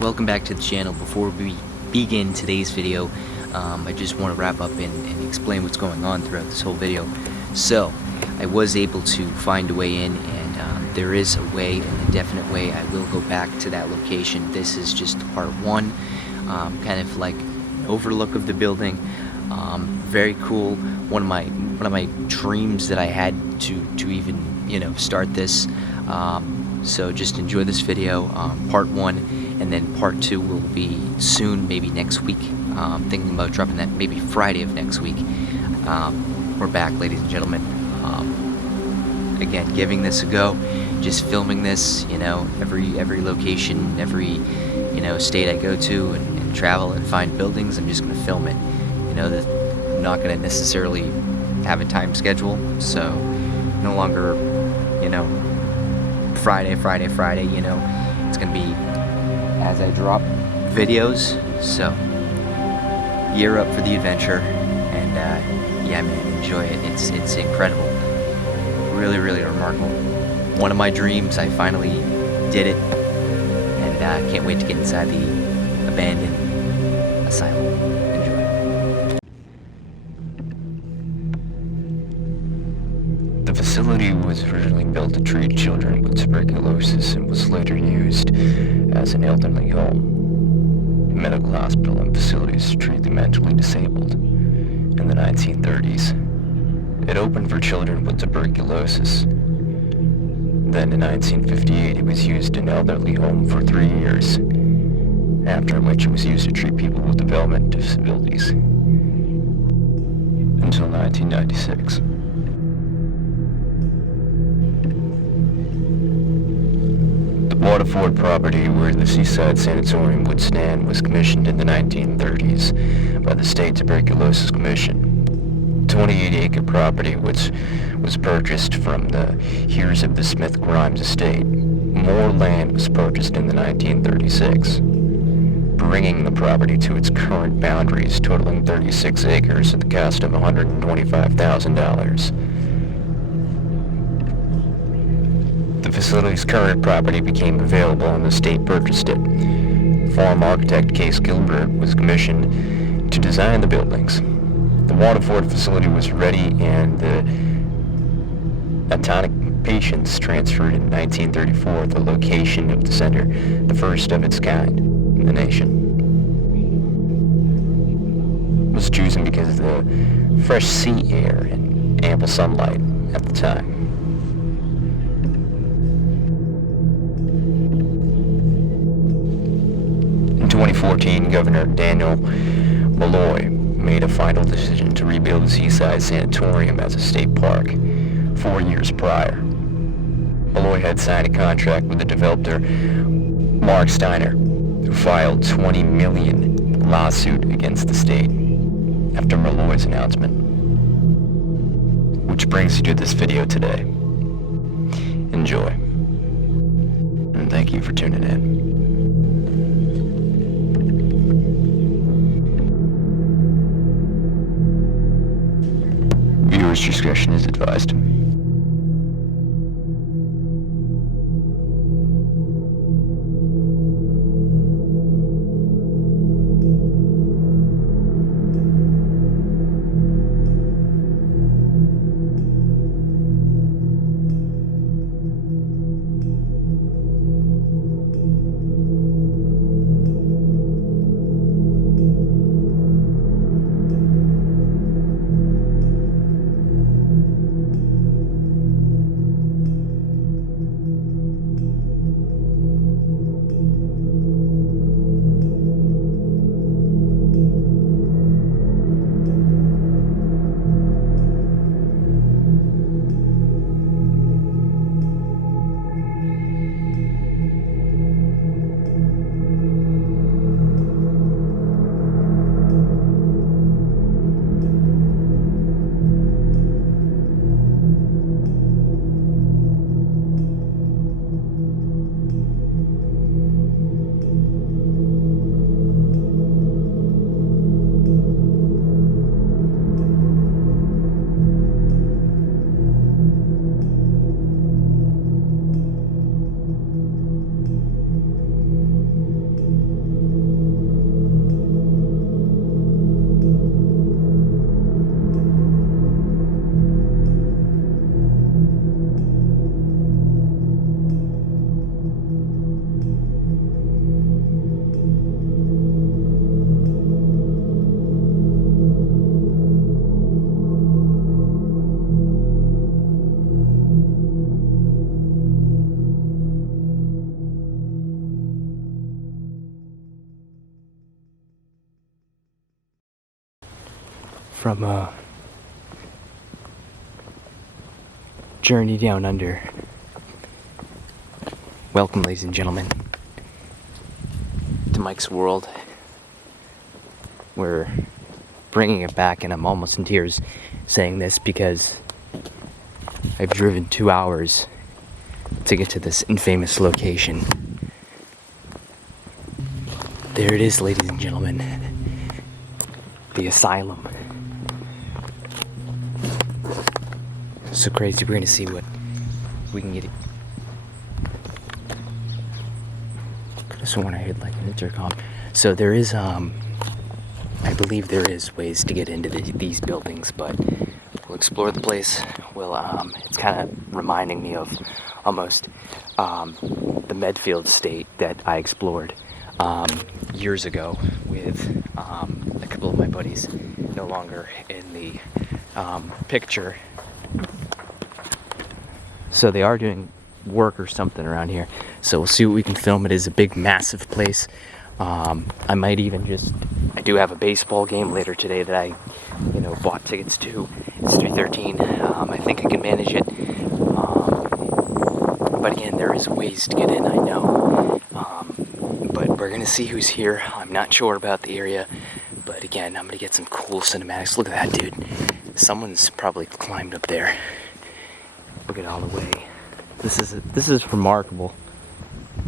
Welcome back to the channel. Before we begin today's video, I just want to wrap up and explain what's going on throughout this whole video. So, I was able to find a way in, and there is a way, an indefinite way. I will go back to that location. This is just part one, kind of like an overlook of the building. Very cool. One of my dreams that I had to even start this. So just enjoy this video, part one, and then part two will be soon, maybe next week. Thinking about dropping that maybe Friday of next week. We're back, ladies and gentlemen. Again, giving this a go, just filming this, every location, every state I go to and travel and find buildings, I'm just gonna film it. I'm not gonna necessarily have a time schedule, so no longer, Friday, it's gonna be as I drop videos. So gear up for the adventure, and yeah, man, enjoy it. It's incredible, really remarkable. One of my dreams, I finally did it, and can't wait to get inside the abandoned asylum. Enjoy. The facility was originally built to treat children with tuberculosis and was later used as an elderly home, medical hospital, and facilities to treat the mentally disabled in the 1930s. It opened for children with tuberculosis. Then in 1958 it was used in an elderly home for 3 years, after which it was used to treat people with developmental disabilities until 1996. Waterford property where the Seaside Sanatorium would stand was commissioned in the 1930s by the State Tuberculosis Commission. 28-acre property which was purchased from the heirs of the Smith Grimes estate. More land was purchased in the 1936, bringing the property to its current boundaries, totaling 36 acres at the cost of $125,000. The facility's current property became available and the state purchased it. Farm architect Case Gilbert was commissioned to design the buildings. The Waterford facility was ready, and the atonic patients transferred in 1934. The location of the center, the first of its kind in the nation, was chosen because of the fresh sea air and ample sunlight at the time. In 2014, Governor Daniel Malloy made a final decision to rebuild the Seaside Sanatorium as a state park 4 years prior. Malloy had signed a contract with the developer, Mark Steiner, who filed a $20 million lawsuit against the state after Malloy's announcement. Which brings you to this video today. Enjoy. And thank you for tuning in. Viewer's discretion is advised. from a journey down under. Welcome, ladies and gentlemen, to Mike's World. We're bringing it back, and I'm almost in tears saying this because I've driven 2 hours to get to this infamous location. There it is, ladies and gentlemen. The asylum. So crazy. We're gonna see what we can get. Could have sworn I heard like an intercom. So there is, I believe there is ways to get into these buildings, but we'll explore the place. It's kind of reminding me of almost the Medfield state that I explored years ago with a couple of my buddies, no longer in the picture. So they are doing work or something around here. So we'll see what we can film. It is a big, massive place. I might even I do have a baseball game later today that I, bought tickets to. It's 3:13. I think I can manage it. But again, there is ways to get in, I know. But we're gonna see who's here. I'm not sure about the area, but again, I'm gonna get some cool cinematics. Look at that, dude. Someone's probably climbed up there. Look at all the way. This is remarkable.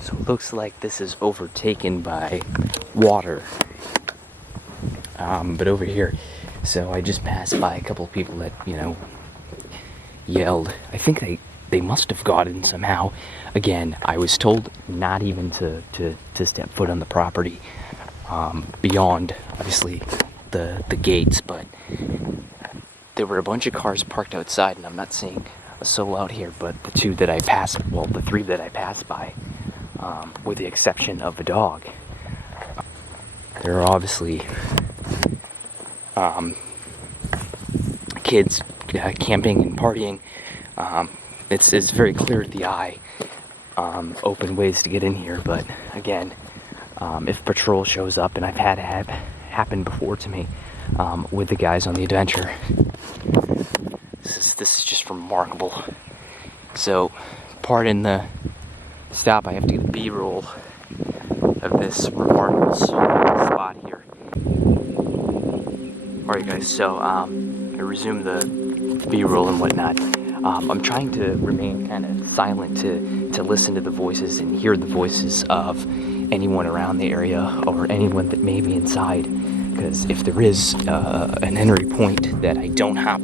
So it looks like this is overtaken by water. But over here, so I just passed by a couple of people that, yelled. I think they must have got in somehow. Again, I was told not even to step foot on the property beyond, obviously, the gates, but there were a bunch of cars parked outside, and I'm not seeing a soul out here, but the three that I passed by, with the exception of a dog, there are obviously kids camping and partying. It's very clear to the eye, open ways to get in here, but again, if patrol shows up, and I've had it happen before to me with the guys on the adventure, this is just remarkable. So, pardon the stop, I have to get a B-roll of this remarkable spot here. Alright guys, so I resume the B-roll and whatnot. I'm trying to remain kind of silent to listen to the voices and hear the voices of anyone around the area or anyone that may be inside, because if there is an entry point that I don't hop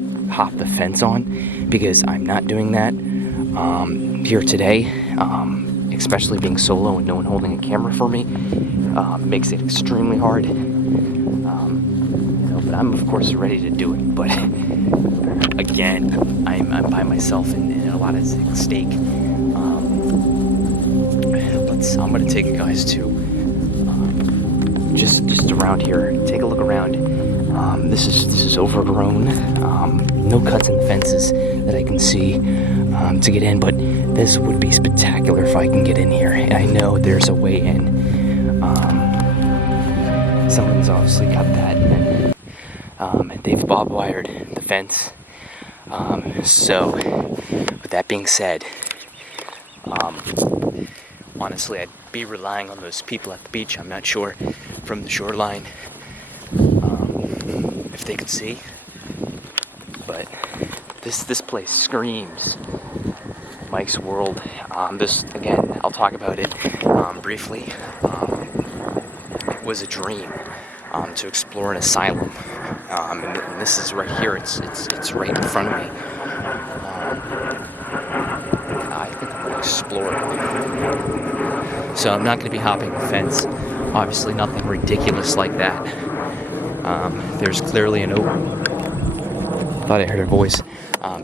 the fence on, because I'm not doing that here today, especially being solo and no one holding a camera for me, makes it extremely hard. But I'm of course ready to do it. But again, I'm by myself and a lot is at stake. I'm gonna take you guys to just around here. Take a look around. This is overgrown. No cuts in the fences that I can see to get in, but this would be spectacular if I can get in here. And I know there's a way in. Someone's obviously cut that, and they've barbed wired the fence. So, with that being said, honestly, I'd be relying on those people at the beach. I'm not sure from the shoreline if they could see, but this place screams Mike's World. This, again, I'll talk about it briefly. It was a dream to explore an asylum, and this is right here. It's right in front of me. I think I'm gonna explore it. So I'm not gonna be hopping the fence. Obviously, nothing ridiculous like that. There's clearly an open. Thought I heard a voice.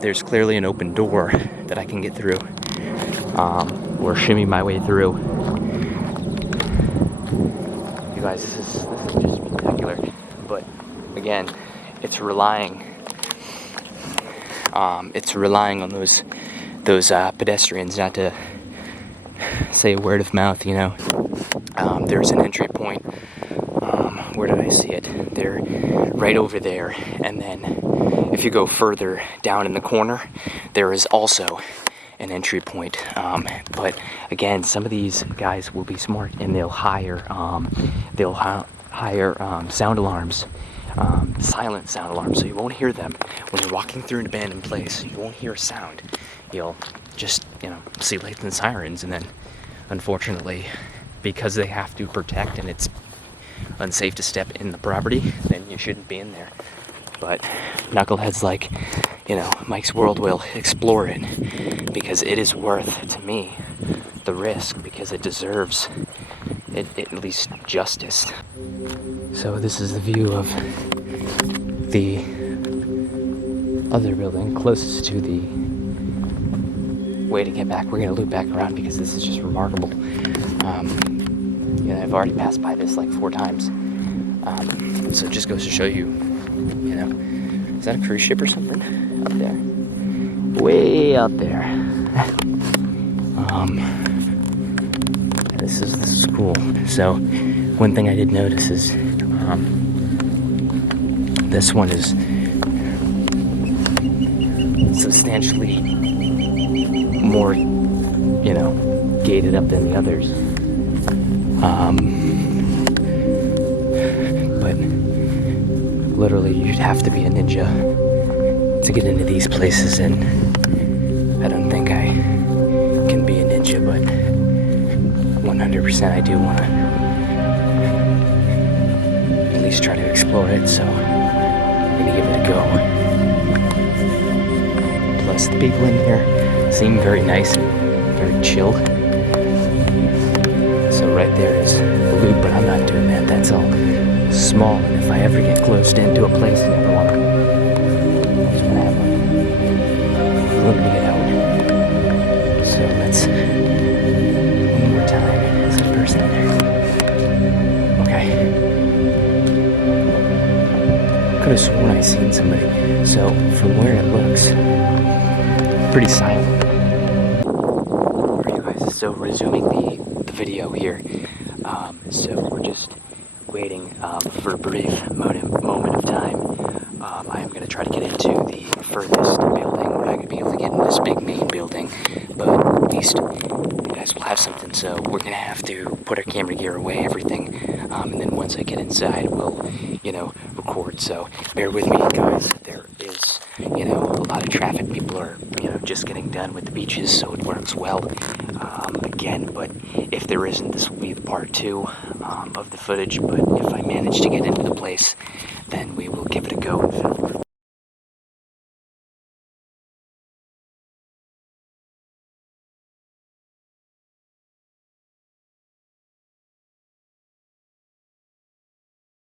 There's clearly an open door that I can get through, or shimmy my way through. You guys, this is just spectacular. But again, it's relying on those pedestrians not to say a word of mouth. There's an entry point where did I see it? They're right over there. And then if you go further down in the corner, there is also an entry point. But again, some of these guys will be smart and they'll hire sound alarms, silent sound alarms, so you won't hear them when you're walking through an abandoned place. You won't hear a sound. You'll just, see lights and sirens, and then unfortunately, because they have to protect and it's unsafe to step in the property, then you shouldn't be in there. But knuckleheads like, Mike's World will explore it because it is worth, to me, the risk, because it deserves at least justice. So this is the view of the other building closest to the way to get back. We're going to loop back around because this is just remarkable. I've already passed by this like 4 times. So it just goes to show you, is that a cruise ship or something up there? Way out there. This is cool. So one thing I did notice is this one is substantially more, gated up than the others. But literally you'd have to be a ninja to get into these places, and I don't think I can be a ninja, but 100% I do want to at least try to explore it, so I'm gonna give it a go. Plus the people in here seem very nice and very chill. So right there is the loop, but I'm not doing that. That's all small, and if I ever get closed into a place and ever want to, I just want to have a room to get out. So let's, one more time. Is there a person in there? Okay. Could have sworn I seen somebody. So from where it looks, pretty silent. Alright, you guys, so resuming the video here. So we're just waiting for a brief moment of time. I am going to try to get into the furthest building. We're not going to be able to get in this big main building, but at least you guys will have something. So we're going to have to put our camera gear away, everything, and then once I get inside, we'll, record. So bear with me, guys. There is, a lot of traffic. People are, just getting done with the beaches, so it works well. Again, but if there isn't, this will be the part 2 of the footage. But if I manage to get into the place, then we will give it a go and film.